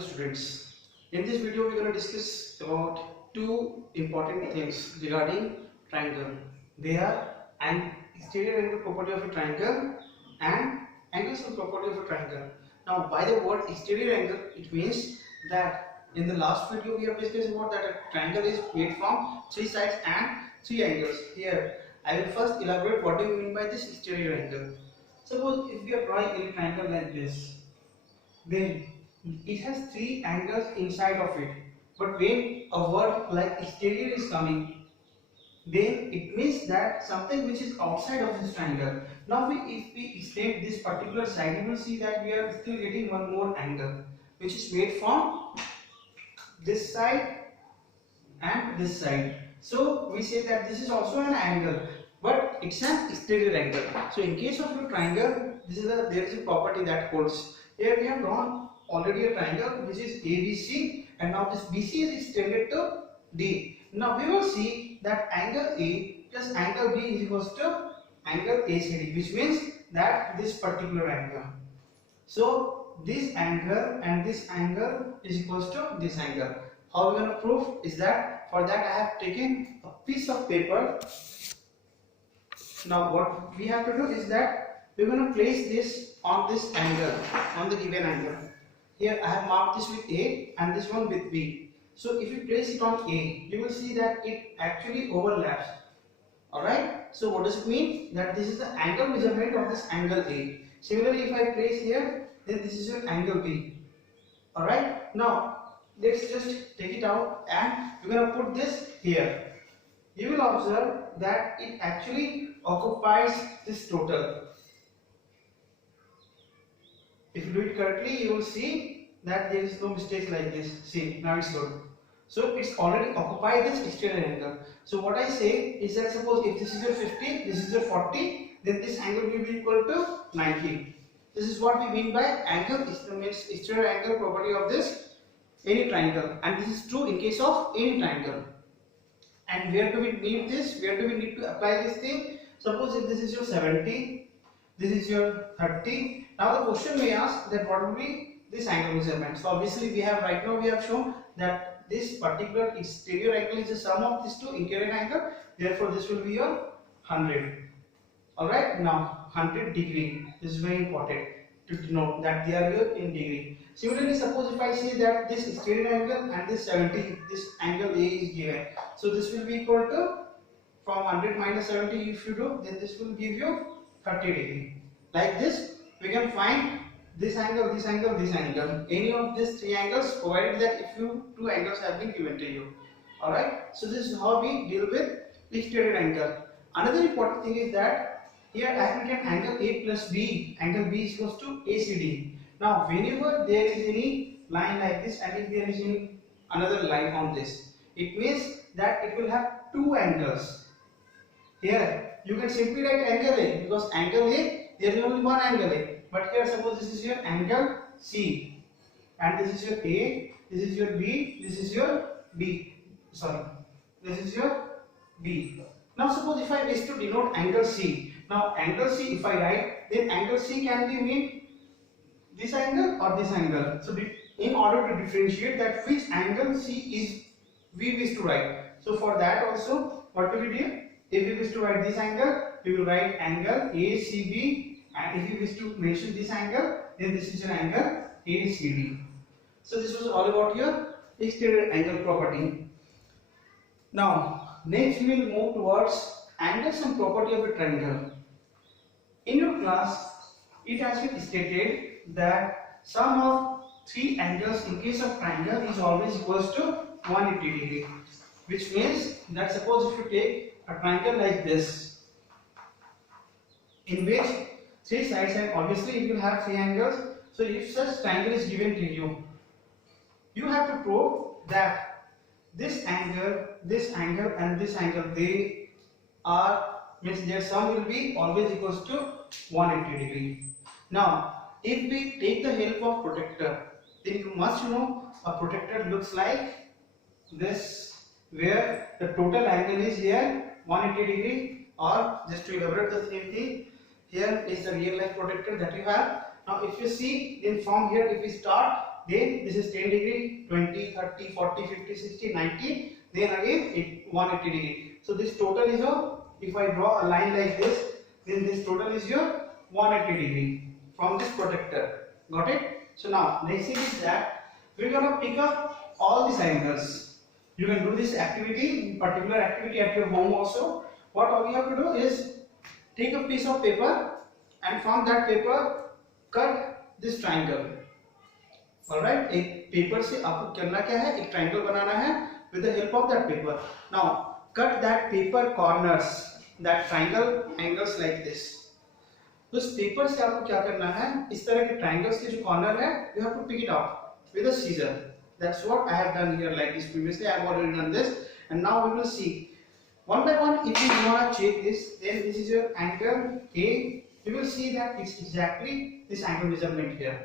Hello students, in this video we are going to discuss about two important things regarding triangle. They are an exterior angle property of a triangle and angles and property of a triangle. Now by the word exterior angle, it means that in the last video we have discussed about that a triangle is made from three sides and three angles. Here I will first elaborate what do you mean by this exterior angle. Suppose if we are drawing a triangle like this, then it has three angles inside of it, but when a word like exterior is coming, then it means that something which is outside of this triangle. Now if we extend this particular side, you will see that we are still getting one more angle which is made from this side and this side. So we say that this is also an angle, but it's an exterior angle. So in case of your triangle, there is a property that holds. Here we have drawn already a triangle which is ABC, and now this BC is extended to D. Now we will see that angle A plus angle B is equals to angle ACD, which means that this particular angle. So this angle and this angle is equals to this angle. How we are going to prove is that for that I have taken a piece of paper. Now what we have to do is that we are going to place this on this angle, on the given angle. Here I have marked this with A and this one with B. So if you place it on A, you will see that it actually overlaps. Alright, so what does it mean? That this is the angle measurement of this angle A. Similarly, if I place here, then this is your angle B. Alright, now let's just take it out and we're going to put this here. You will observe that it actually occupies this total. If you do it correctly, you will see that there is no mistake like this. See, now it's good. So it's already occupied this exterior angle. So what I say is that suppose if this is your 50, this is your 40, then this angle will be equal to 90. This is what we mean by angle. It means exterior angle property of this any triangle, and this is true in case of any triangle. And where do we need this? Where do we need to apply this thing? Suppose if this is your 70, this is your 30. Now the question may ask that what will be this angle measurement. So obviously we have right now we have shown that this particular exterior angle is the sum of these two interior angle. Therefore this will be your 100. Alright, now 100 degree. This is very important to denote that they are here in degree. Similarly, suppose if I say that this exterior angle and this 70, this angle A is given. So this will be equal to, from 100 minus 70 if you do, then this will give you 30 degree. Like this, we can find this angle, this angle, this angle. Any of these three angles, provided that if two angles have been given to you. Alright, so this is how we deal with exterior angle. Another important thing is that here I have written angle A plus B. Angle B is equals to ACD. Now whenever there is any line like this and if there is any another line on this, it means that it will have two angles. Here you can simply write angle A because angle A, there is only one angle A. But here suppose this is your angle C and this is your A, this is your B, this is your B. Sorry, this is your B. Now suppose if I wish to denote angle C. Now angle C if I write, then angle C can be mean this angle or this angle. So in order to differentiate that which angle C is we wish to write. So for that also what do we do? If we wish to write this angle, we will write angle ACB, and if you wish to mention this angle, then this is your angle ACD. So this was all about your exterior angle property. Now next we will move towards angles and property of a triangle. In your class, it has been stated that sum of three angles in case of triangle is always equals to 180 degree, which means that suppose if you take a triangle like this, in which three sides, and obviously it will have three angles. So if such triangle is given to you, you have to prove that this angle and this angle, they are, means their sum will be always equals to 180 degree. Now if we take the help of protractor, then you must know a protractor looks like this, where the total angle is here 180 degree, or just to elaborate the same thing, here is the real life protractor that you have. Now if you see, then from here if we start, then this is 10 degree, 20, 30, 40, 50, 60, 90, then again 180 degree. So this total is your, if I draw a line like this, then this total is your 180 degree from this protector. Got it? So now next thing is that we're gonna pick up all these angles. You can do this activity, particular activity at your home also. What all you have to do is take a piece of paper and from that paper cut this triangle. Alright, एक paper से आपको करना क्या है, एक triangle बनाना है with the help of that paper. Now cut that paper corners, that triangle angles like this. तो इस पेपर से आपको क्या करना है, इस तरह के ट्रायंगल्स के जो कॉर्नर है, you have to pick it out with a scissor. That's what I have done here like this. Previously I have already done this, and now we will see one by one. If you want to check this, then this is your angle A. You will see that it's exactly this angle measurement here.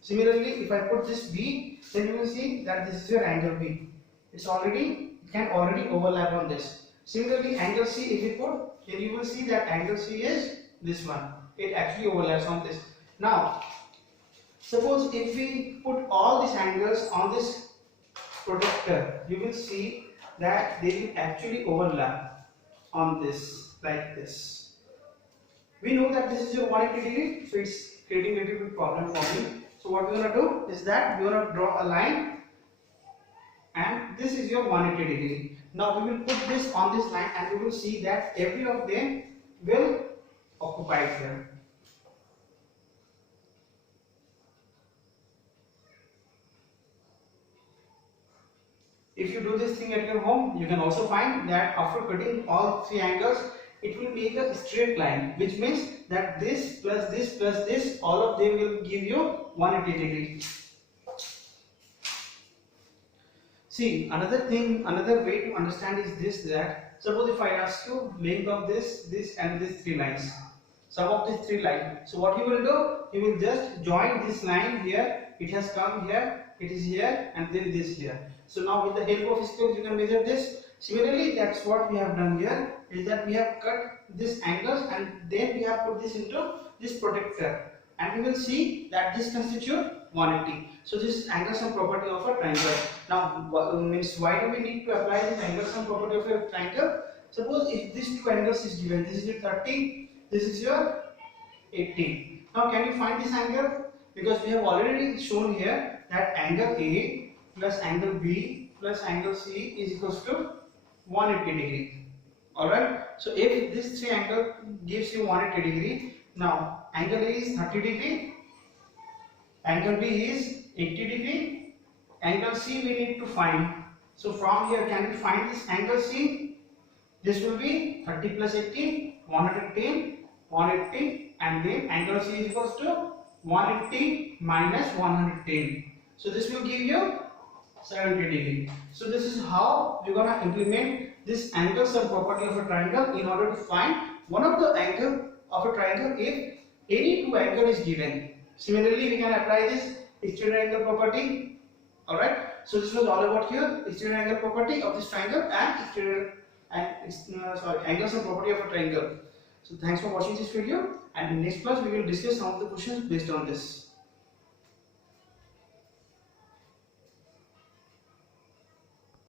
Similarly, if I put this B, then you will see that this is your angle B. It's already, it can already overlap on this. Similarly, angle C, if you put, then you will see that angle C is this one. It actually overlaps on this. Now, suppose if we put all these angles on this protector, you will see that they will actually overlap on this, like this. We know that this is your 180 degree, so it's creating a little bit problem for me. So what we're gonna do is that we're gonna draw a line, and this is your 180 degree. Now we will put this on this line, and we will see that every of them will occupy here. If you do this thing at your home, you can also find that after cutting all three angles, it will make a straight line, which means that this plus this plus this, all of them will give you 180 degree. See, another thing, another way to understand is this, that suppose if I ask you length of this, this and these three lines, sum of these three lines. So what you will do, you will just join this line here, it has come here, it is here, and then this here. So now with the help of scales you can measure this. Similarly, that's what we have done here, is that we have cut this angles and then we have put this into this protector, and we will see that this constitutes 180. So this is angle sum property of a triangle. Now means why do we need to apply this angle sum property of a triangle? Suppose if these two angles is given, this is your 30, this is your 80. Now can you find this angle? Because we have already shown here that angle A plus angle B plus angle C is equals to 180 degree. Alright, so if this three angle gives you 180 degree, now angle A is 30 degree, angle B is 80 degree, angle C we need to find. So from here, can we find this angle C? This will be 30 plus 80, 110, 180, and then angle C is equals to 180 minus 110. So this will give you 70 degree. So this is how we're gonna implement this angle sum property of a triangle in order to find one of the angle of a triangle if any two angle is given. Similarly, we can apply this exterior angle property. Alright, so this was all about here exterior angle property of this triangle and exterior and angle sum property of a triangle. So thanks for watching this video, and in next class we will discuss some of the questions based on this.